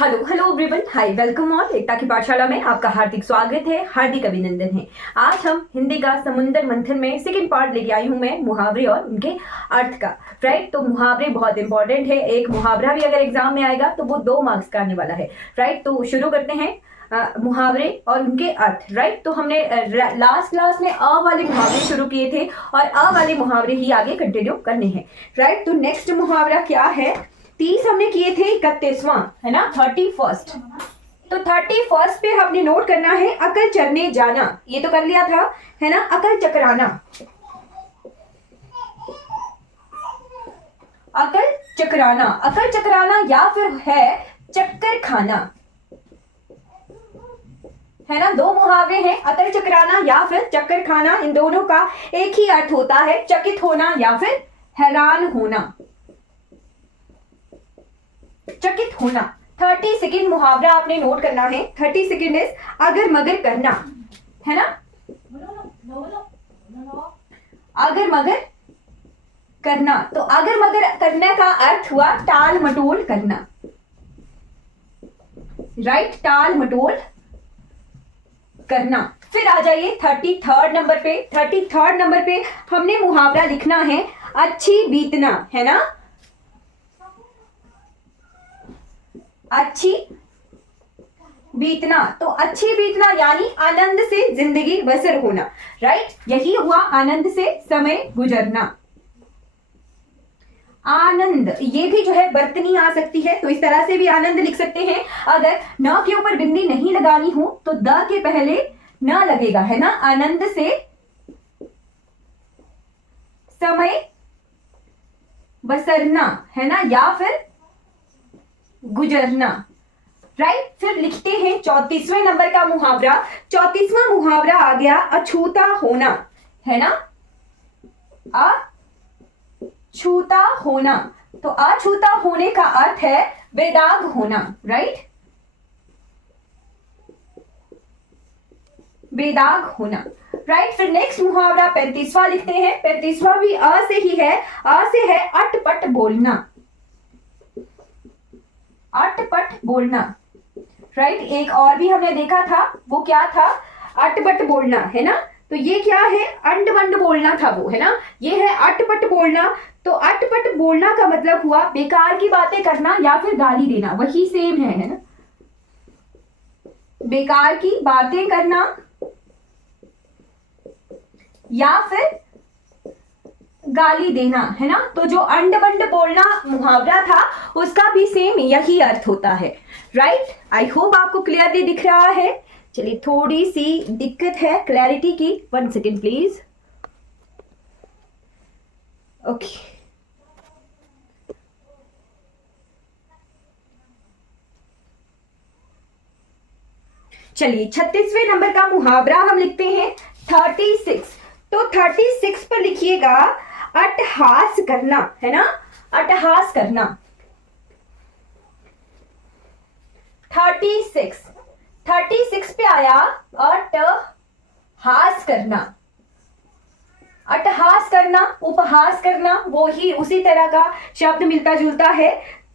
Hello hello everyone, हाय, welcome all. एकता की पाठशाला में आपका हार्दिक स्वागत है, हार्दिक अभिनंदन है। आज हम हिंदी का समुद्र मंथन में सेकंड पार्ट लेके आई हूं मैं, मुहावरे और उनके अर्थ का। राइट, तो मुहावरे बहुत इंपॉर्टेंट है। एक मुहावरा भी अगर एग्जाम में आएगा तो वो 2 मार्क्स का आने वाला है। राइट, तो शुरू करते हैं मुहावरे और उनके अर्थ। राइट, तो हमने लास्ट क्लास में अ वाले मुहावरे शुरू किए थे और अ वाले मुहावरे ही आगे कंटिन्यू करने हैं। राइट, तो नेक्स्ट मुहावरा क्या है? 30 हमने किए थे, 31वां है ना, 31st। तो 31st पे हमने नोट करना है अकल चरने जाना। ये तो कर लिया था, है ना। अकल चकराना, अकल चकराना, अकल चकराना या फिर है चक्कर खाना, है ना। 2 मुहावरे हैं, अकल चकराना या फिर चक्कर खाना। इन दोनों का एक ही अर्थ होता है, चकित होना या फिर हैरान होना, चकित होना। 30 सेकेंड मुहावरा आपने नोट करना है। 30 सेकेंड इज अगर मगर करना, है ना। अगर मगर करना, तो अगर मगर करने का अर्थ हुआ टाल मटोल करना। राइट, टाल मटोल करना। फिर आ जाइए 33rd नंबर पे। 33rd नंबर पे हमने मुहावरा लिखना है अच्छी बीतना, है ना। अच्छी बीतना, तो अच्छी बीतना यानी आनंद से जिंदगी बसर होना। राइट, यही हुआ आनंद से समय गुजरना। आनंद, ये भी जो है बर्तनी आ सकती है, तो इस तरह से भी आनंद लिख सकते हैं। अगर न के ऊपर बिंदी नहीं लगानी हो तो द के पहले न लगेगा, है ना। आनंद से समय बसरना, है ना, या फिर गुजरना। राइट, फिर लिखते हैं 34वें नंबर का मुहावरा। 34वां मुहावरा आ गया अछूता होना, है ना। अछूता होना, तो अछूता होने का अर्थ है बेदाग होना। राइट, बेदाग होना। राइट, फिर नेक्स्ट मुहावरा 35वां लिखते हैं। 35वां भी अ से ही है। अ से है अटपट बोलना, अटपट बोलना। राइट, एक और भी हमने देखा था, वो क्या था? अटपट बोलना, है ना। तो ये क्या है? अंड बंड बोलना था वो, है ना। ये है अटपट बोलना। तो अटपट बोलना का मतलब हुआ बेकार की बातें करना या फिर गाली देना, वही सेम है ना। बेकार की बातें करना या फिर गाली देना, है ना। तो जो अंड बंड बोलना मुहावरा था उसका भी सेम यही अर्थ होता है। राइट, आई होप आपको क्लियरली दिख रहा है। चलिए, थोड़ी सी दिक्कत है क्लैरिटी की, 1 सेकेंड प्लीज। ओके, चलिए 36वें नंबर का मुहावरा हम लिखते हैं 36। तो 36 पर लिखिएगा अट्टहास करना, है ना। अट्टहास करना। 36 पे आया अट्टहास करना। अट्टहास करना, उपहास करना, वो ही उसी तरह का शब्द मिलता जुलता है।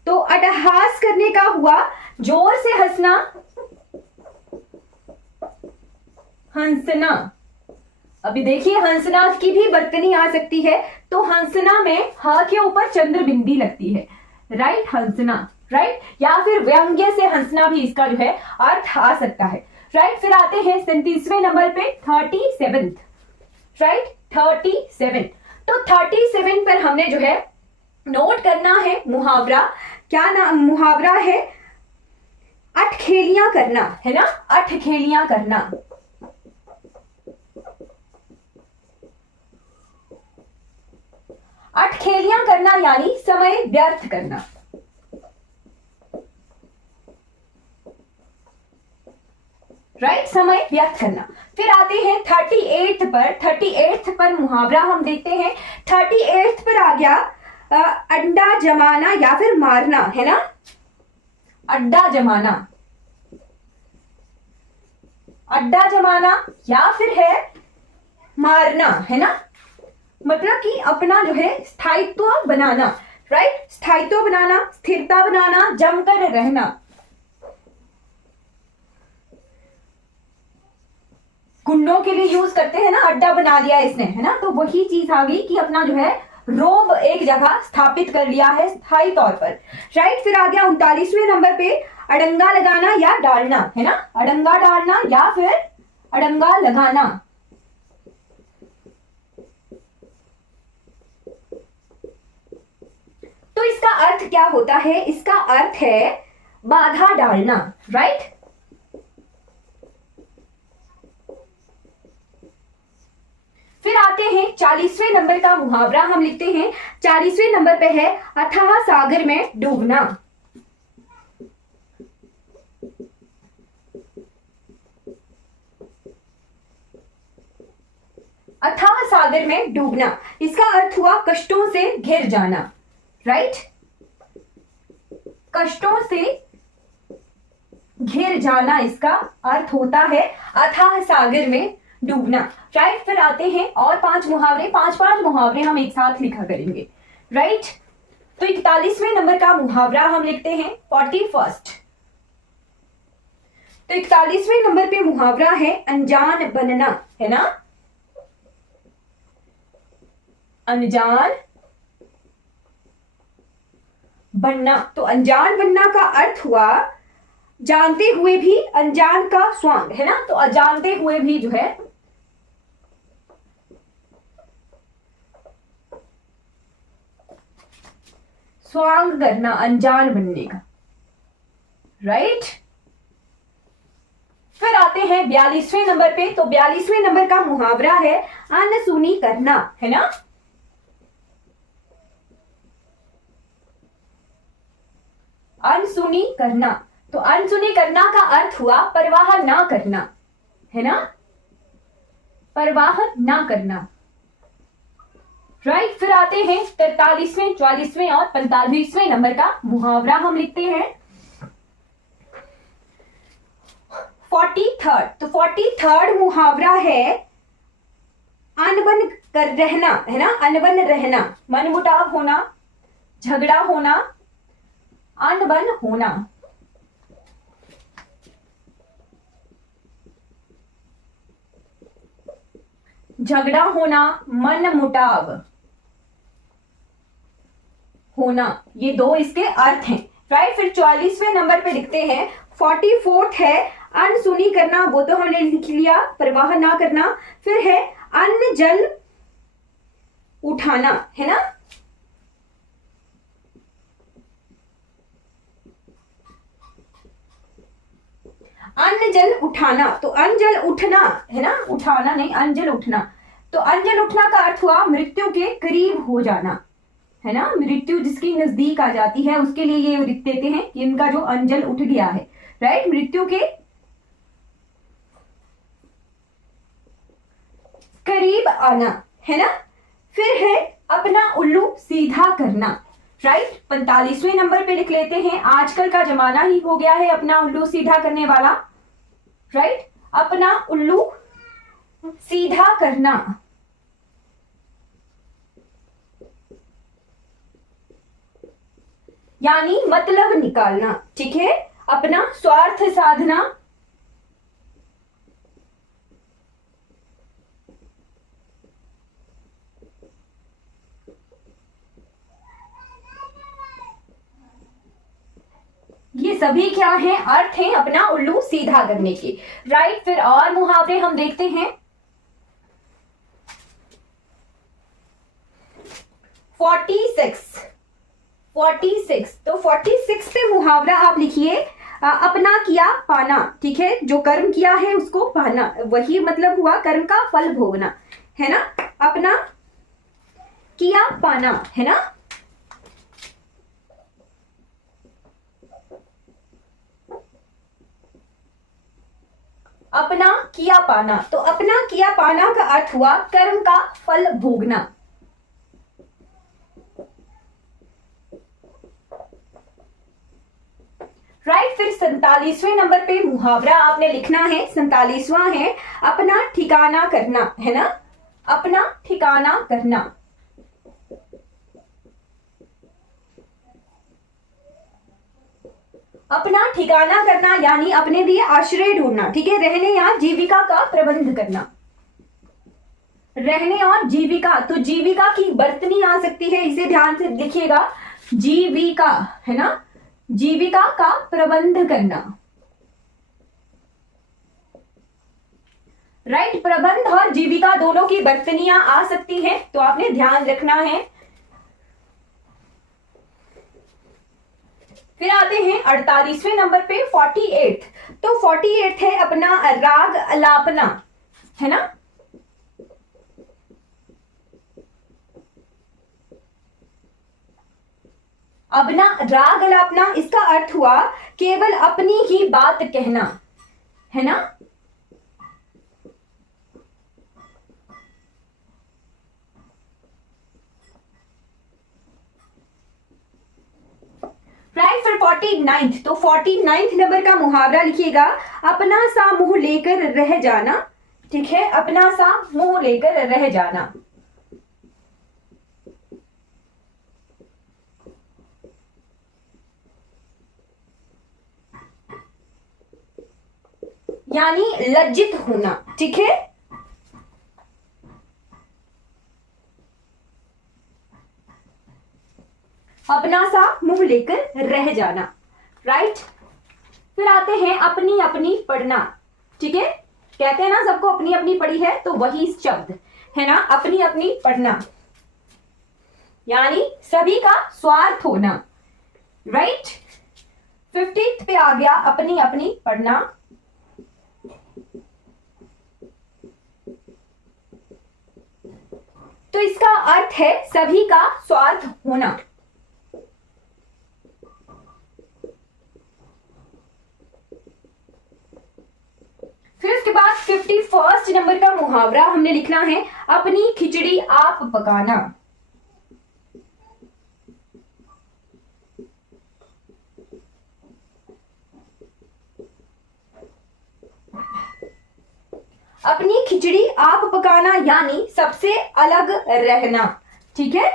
तो अट्टहास करने का हुआ जोर से हंसना, हंसना। अभी देखिए, हंसना की भी बर्तनी आ सकती है, तो हंसना में ह के ऊपर चंद्र बिंदी लगती है। राइट, हंसना। राइट, या फिर व्यंग्य से हंसना भी इसका जो है अर्थ आ सकता है। राइट, फिर आते हैं 37वें नंबर पे 37। राइट, 37। तो 37 पर हमने जो है नोट करना है मुहावरा। क्या नाम मुहावरा है? अटखेलियां करना, है ना। अटखेलियां करना। अटखेलियां करना यानी समय व्यर्थ करना। राइट, समय व्यर्थ करना। फिर आते हैं 38 पर। 38 पर मुहावरा हम देखते हैं। 38 पर आ गया अंडा जमाना या फिर मारना, है ना। अड्डा जमाना, अड्डा जमाना या फिर है मारना, है ना। मतलब कि अपना जो है स्थायित्व बनाना। राइट, स्थायित्व बनाना, स्थिरता बनाना, जमकर रहना। गुंडों के लिए यूज करते हैं ना, अड्डा बना दिया इसने, है ना। तो वही चीज आ गई कि अपना जो है रोब एक जगह स्थापित कर लिया है स्थायी तौर पर, राइट। फिर आ गया 39वें नंबर पे अड़ंगा लगाना या डालना, है ना, अड़ंगा डालना या फिर अड़ंगा लगाना। तो इसका अर्थ क्या होता है? इसका अर्थ है बाधा डालना, राइट। फिर आते हैं 40वें नंबर का मुहावरा, हम लिखते हैं 40वें नंबर पे है अथाह सागर में डूबना। अथाह सागर में डूबना, इसका अर्थ हुआ कष्टों से घिर जाना, राइट। कष्टों से घिर जाना इसका अर्थ होता है अथाह सागर में डूबना, राइट। फिर आते हैं और 5 मुहावरे, 5 मुहावरे हम एक साथ लिखा करेंगे, राइट। तो 41वें नंबर का मुहावरा हम लिखते हैं 41st। तो 41वें नंबर पे मुहावरा है अनजान बनना, है ना, अनजान बनना। तो अनजान बनना का अर्थ हुआ जानते हुए भी अनजान का स्वांग, है ना। तो अजानते हुए भी जो है स्वांग करना, अनजान बनने का, राइट। फिर आते हैं 42वें नंबर पे। तो 42वें नंबर का मुहावरा है अनसुनी करना, है ना। अनसुनी करना, तो अनसुनी करना का अर्थ हुआ परवाह ना करना, है ना, परवाह ना करना, राइट। फिर आते हैं 43वें, 44वें और 45वें नंबर का मुहावरा हम लिखते हैं 43rd। तो 43rd मुहावरा है अनबन कर रहना, है ना, अनबन रहना, मनमुटाव होना, झगड़ा होना, अनबन होना। झगड़ा होना, मन मुटाव होना, ये 2 इसके अर्थ हैं, राइट। फिर 44वें नंबर पे लिखते हैं 44th है अनसुनी करना, वो तो हमने लिख लिया, परवाह ना करना। फिर है अन्न जल उठाना, है ना, अन्न जल उठाना। तो अन्न जल उठना, है ना, उठाना नहीं, अन्न जल उठना। तो अन्न जल उठना का अर्थ हुआ मृत्यु के करीब हो जाना, है ना, मृत्यु जिसकी नजदीक आ जाती है उसके लिए ये लिख देते हैं कि इनका जो अंजल उठ गया है, राइट, मृत्यु के करीब आना, है ना। फिर है अपना उल्लू सीधा करना, राइट। 45वें नंबर पे लिख लेते हैं आजकल का जमाना ही हो गया है अपना उल्लू सीधा करने वाला, राइट, अपना उल्लू सीधा करना। यानी मतलब निकालना, ठीक है, अपना स्वार्थ साधना, ये सभी क्या हैं? अर्थ हैं अपना उल्लू सीधा करने के, राइट। फिर और मुहावरे हम देखते हैं 46। तो 46 पे मुहावरा आप लिखिए अपना किया पाना, ठीक है, जो कर्म किया है उसको पाना, वही मतलब हुआ कर्म का फल भोगना, है ना, अपना किया पाना, है ना। अपना किया पाना, तो अपना किया पाना का अर्थ हुआ कर्म का फल भोगना, राइट। फिर 47वें नंबर पे मुहावरा आपने लिखना है, 47वां है अपना ठिकाना करना, है ना, अपना ठिकाना करना। अपना ठिकाना करना यानी अपने लिए आश्रय ढूंढना, ठीक है। रहने या जीविका का प्रबंध करना, रहने और जीविका, तो जीविका की बर्तनी आ सकती है, इसे ध्यान से लिखिएगा, जीविका है ना, जीविका का प्रबंध करना, राइट। प्रबंध और जीविका दोनों की बर्तनियां आ सकती हैं, तो आपने ध्यान रखना है। फिर आते हैं 48वें नंबर पे 48। तो 48 है अपना राग अलापना, है ना। अब ना राग अलापना, इसका अर्थ हुआ केवल अपनी ही बात कहना, है ना। राइट। फिर 49, तो 49 नंबर का मुहावरा लिखिएगा, अपना सा मुंह लेकर रह जाना, ठीक है, अपना सा मुंह लेकर रह जाना। यानी लज्जित होना, ठीक है। अपना सा मुंह लेकर रह जाना, राइट। फिर आते हैं अपनी अपनी पढ़ना, ठीक है। कहते हैं ना सबको अपनी अपनी पढ़ी है, तो वही शब्द है ना, अपनी अपनी पढ़ना, यानी सभी का स्वार्थ होना, राइट। 50 पे आ गया अपनी अपनी पढ़ना। तो इसका अर्थ है सभी का स्वार्थ होना। फिर उसके बाद 51 नंबर का मुहावरा हमने लिखना है, अपनी खिचड़ी आप पकाना। अपनी खिचड़ी आप पकाना यानी सबसे अलग रहना, ठीक है।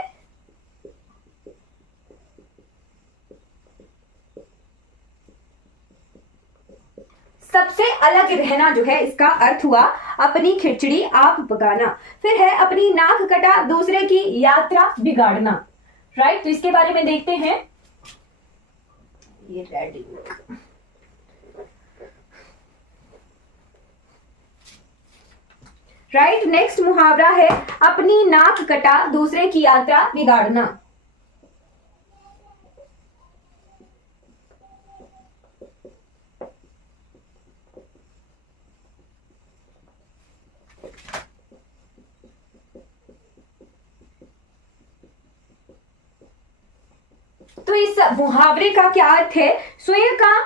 सबसे अलग रहना जो है इसका अर्थ हुआ अपनी खिचड़ी आप पकाना। फिर है अपनी नाक कटा दूसरे की यात्रा बिगाड़ना, राइट। तो इसके बारे में देखते हैं, ये रेडी, राइट। नेक्स्ट मुहावरा है अपनी नाक कटा दूसरे की यात्रा बिगाड़ना। तो इस मुहावरे का क्या अर्थ है, स्वयं का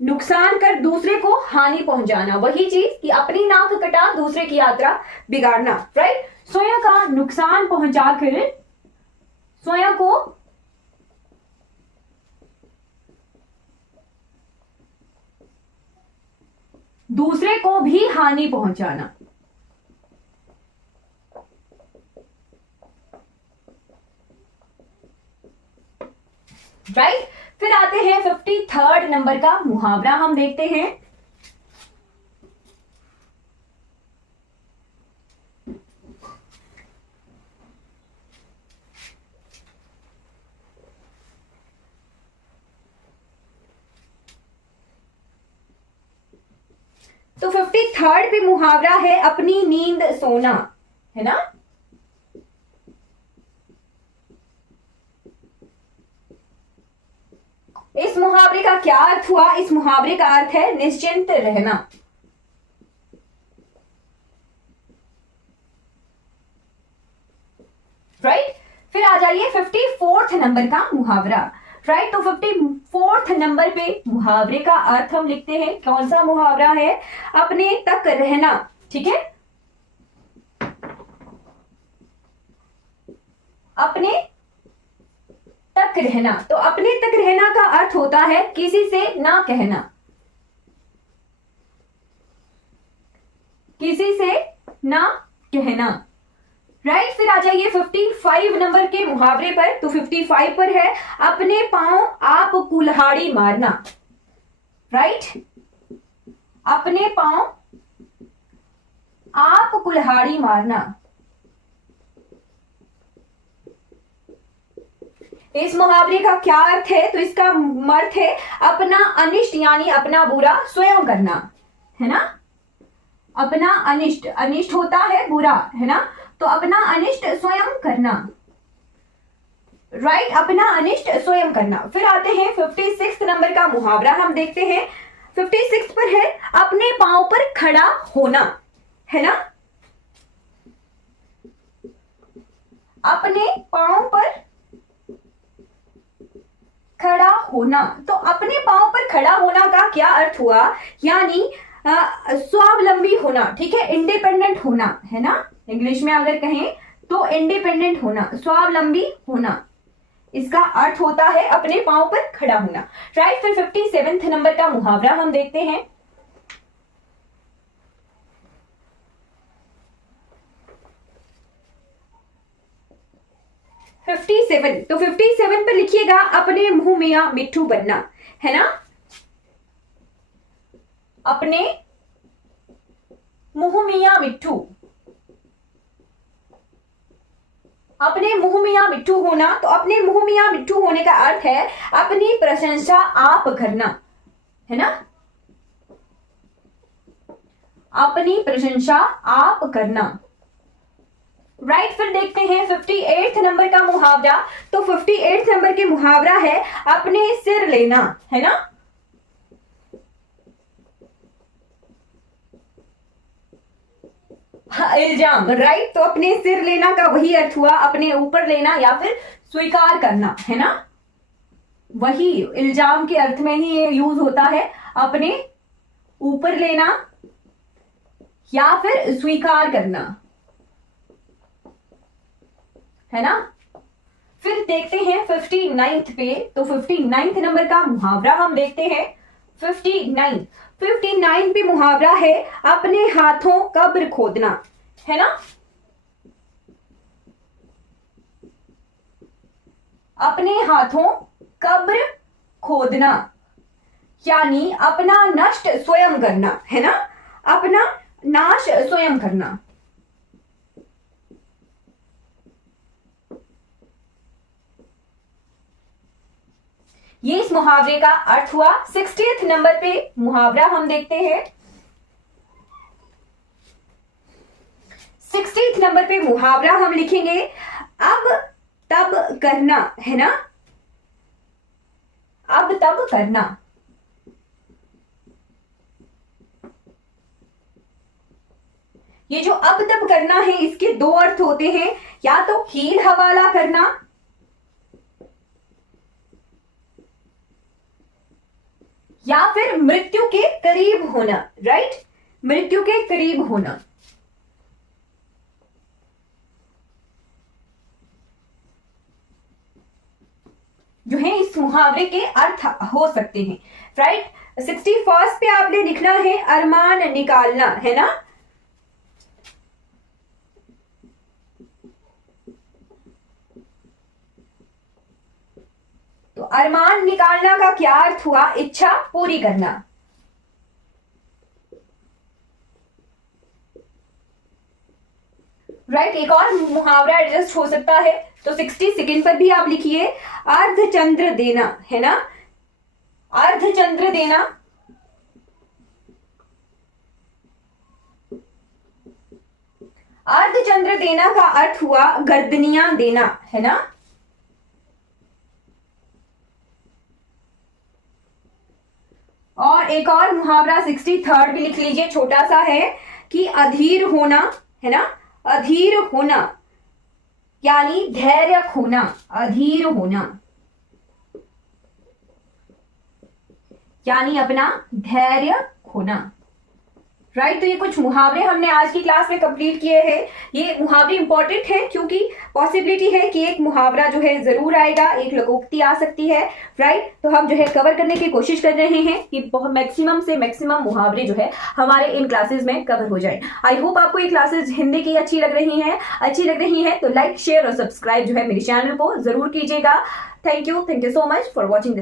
नुकसान कर दूसरे को हानि पहुंचाना, वही चीज कि अपनी नाक कटा दूसरे की यात्रा बिगाड़ना, राइट। स्वयं का नुकसान पहुंचाकर स्वयं को दूसरे को भी हानि पहुंचाना, राइट। फिर आते हैं 53rd नंबर का मुहावरा हम देखते हैं। तो 53rd पे मुहावरा है अपनी नींद सोना, है ना। इस मुहावरे का क्या अर्थ हुआ, इस मुहावरे का अर्थ है निश्चिंत रहना, राइट। फिर आ जाइए 54th नंबर का मुहावरा, राइट। तो 54th नंबर पे मुहावरे का अर्थ हम लिखते हैं, कौन सा मुहावरा है, अपने तक रहना, ठीक है। अपने तक रहना, तो अपने तक रहना का अर्थ होता है किसी से ना कहना, किसी से ना कहना, राइट, फिर आ जाइए 55 नंबर के मुहावरे पर। तो 55 पर है अपने पांव आप कुल्हाड़ी मारना। राइट, अपने पांव आप कुल्हाड़ी मारना। इस मुहावरे का क्या अर्थ है? तो इसका अर्थ है अपना अनिष्ट यानी अपना बुरा स्वयं करना, है ना। अपना अनिष्ट, अनिष्ट होता है बुरा, है ना, तो अपना अनिष्ट स्वयं करना। राइट, अपना अनिष्ट स्वयं करना। फिर आते हैं 56 नंबर का मुहावरा, हम देखते हैं। 56 पर है अपने पांव पर खड़ा होना, है ना। अपने पांव पर खड़ा होना, तो अपने पांव पर खड़ा होना का क्या अर्थ हुआ? यानी स्वावलंबी होना, ठीक है, इंडिपेंडेंट होना, है ना। इंग्लिश में अगर कहें तो इंडिपेंडेंट होना, स्वावलंबी होना, इसका अर्थ होता है अपने पांव पर खड़ा होना। राइट, फिर 57 नंबर का मुहावरा हम देखते हैं। तो 57 पर लिखिएगा अपने मुंह मियां मिट्ठू बनना, है ना। अपने मुंह मियां मिट्ठू, अपने मुंह मियां मिट्ठू होना। तो अपने मुंह मियां मिट्ठू होने का अर्थ है अपनी प्रशंसा आप करना, है ना। अपनी प्रशंसा आप करना। राइट, फिर देखते हैं 58 नंबर का मुहावरा। तो 58 नंबर के मुहावरा है अपने सिर लेना, है ना। हाँ, इल्जाम। राइट, तो अपने सिर लेना का वही अर्थ हुआ, अपने ऊपर लेना या फिर स्वीकार करना, है ना। वही इल्जाम के अर्थ में ही ये यूज होता है, अपने ऊपर लेना या फिर स्वीकार करना, है ना। फिर देखते हैं 59 पे। तो 59 नंबर का मुहावरा हम देखते हैं। 59 पे मुहावरा है अपने हाथों कब्र खोदना, है ना। अपने हाथों कब्र खोदना यानी अपना नष्ट स्वयं करना, है ना, अपना नाश स्वयं करना। ये इस मुहावरे का अर्थ हुआ। 60th नंबर पे मुहावरा हम देखते हैं। 60th नंबर पे मुहावरा हम लिखेंगे अब तब करना, है ना। अब तब करना। ये जो अब तब करना है इसके दो अर्थ होते हैं, या तो हील हवाला करना या फिर मृत्यु के करीब होना। राइट, मृत्यु के करीब होना। जो है इस मुहावरे के अर्थ हो सकते हैं। राइट, 61 पे आपने लिखना है अरमान निकालना, है ना। तो अरमान निकालना का क्या अर्थ हुआ? इच्छा पूरी करना। राइट, एक और मुहावरा एडजस्ट हो सकता है। तो 62 पर भी आप लिखिए अर्धचंद्र देना, है ना। अर्धचंद्र देना अर्धचंद्र देना का अर्थ हुआ गर्दनियां देना, है ना। और एक और मुहावरा 63 भी लिख लीजिए, छोटा सा है कि अधीर होना, है ना। अधीर होना यानी धैर्य खोना, अधीर होना यानी अपना धैर्य खोना। राइट तो ये कुछ मुहावरे हमने आज की क्लास में कंप्लीट किए हैं। ये मुहावरे इंपॉर्टेंट है क्योंकि पॉसिबिलिटी है कि एक मुहावरा जो है जरूर आएगा, एक लोकोक्ति आ सकती है। राइट तो हम जो है कवर करने की कोशिश कर रहे हैं कि बहुत मैक्सिमम से मैक्सिमम मुहावरे जो है हमारे इन क्लासेस में कवर हो जाए। आई होप आपको ये क्लासेस हिंदी की अच्छी लग रही है तो लाइक शेयर और सब्सक्राइब जो है मेरे चैनल को जरूर कीजिएगा। Thank you so much for watching.